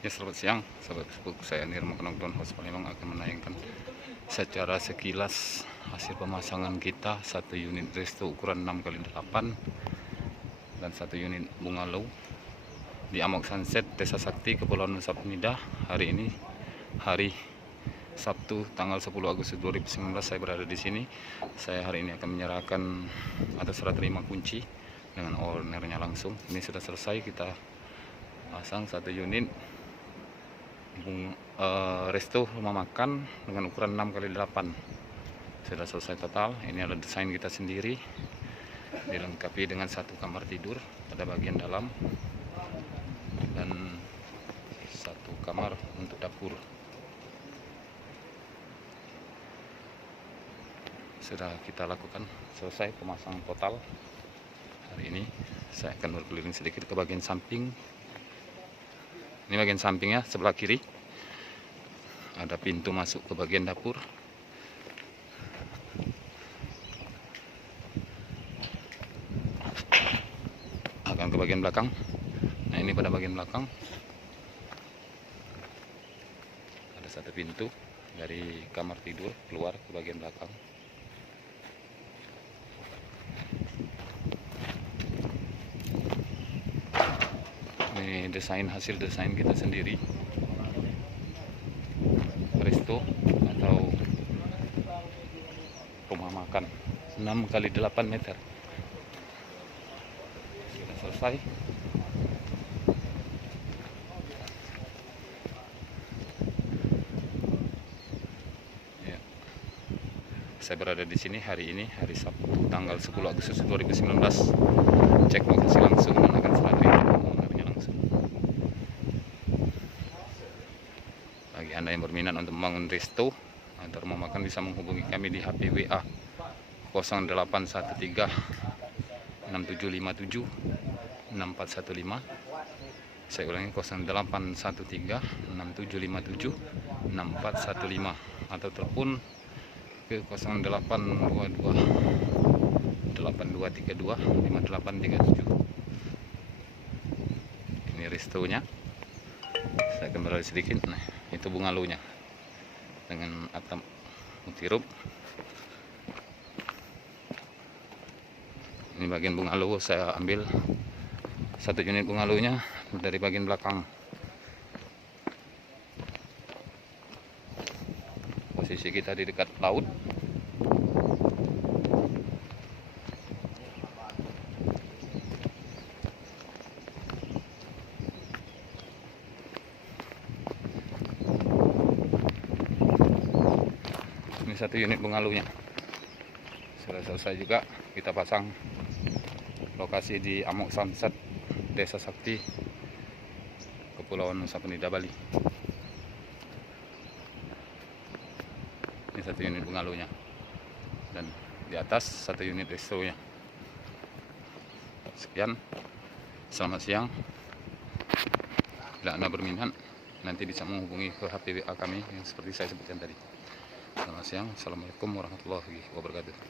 Ya, selamat siang sahabat Facebook, saya Nirma Penonton host Palembang akan menayangkan secara sekilas hasil pemasangan kita satu unit resto ukuran 6x8 dan satu unit bungalow di Amok Sunset, Desa Sakti, Kepulauan Nusa Penida. Hari ini hari Sabtu tanggal 10 Agustus 2019 saya berada di sini. Saya hari ini akan menyerahkan atau serah terima kunci dengan ownernya langsung. Ini sudah selesai, kita pasang satu unit resto rumah makan dengan ukuran 6x8 sudah selesai total. Ini adalah desain kita sendiri, dilengkapi dengan satu kamar tidur pada bagian dalam dan satu kamar untuk dapur. Sudah kita lakukan selesai pemasangan total. Hari ini saya akan berkeliling sedikit ke bagian samping. Ini bagian sampingnya, sebelah kiri ada pintu masuk ke bagian dapur. Akan ke bagian belakang. Nah, ini pada bagian belakang ada satu pintu dari kamar tidur keluar ke bagian belakang. Ini hasil desain kita sendiri, resto atau rumah makan 6x8 meter. Sudah selesai. Ya. Saya berada di sini hari ini, hari Sabtu tanggal 10 Agustus 2019. Cek lokasi langsung dan akan serah terima ownernya langsung. Bagi Anda yang berminat untuk membangun resto atau rumah makan, bisa menghubungi kami di HP WA 0813 6757 6415. Saya ulangi, 0813 6757 6415, atau telepon ke 0822 8232 5837. Ini restonya. Saya akan beralih sedikit. Nah, itu bungalownya dengan atap mutirup. Ini bagian bungalow, saya ambil satu unit bungalownya dari bagian belakang. Posisi kita di dekat laut. Ini satu unit bungalownya sudah selesai juga. Kita pasang lokasi di Amok Sunset, Desa Sakti, Kepulauan Nusa Penida, Bali. Ini satu unit bungalownya dan di atas satu unit restonya. Sekian, selamat siang. Bila Anda berminat, nanti bisa menghubungi ke HP WA kami yang seperti saya sebutkan tadi. Selamat siang, assalamualaikum warahmatullahi wabarakatuh.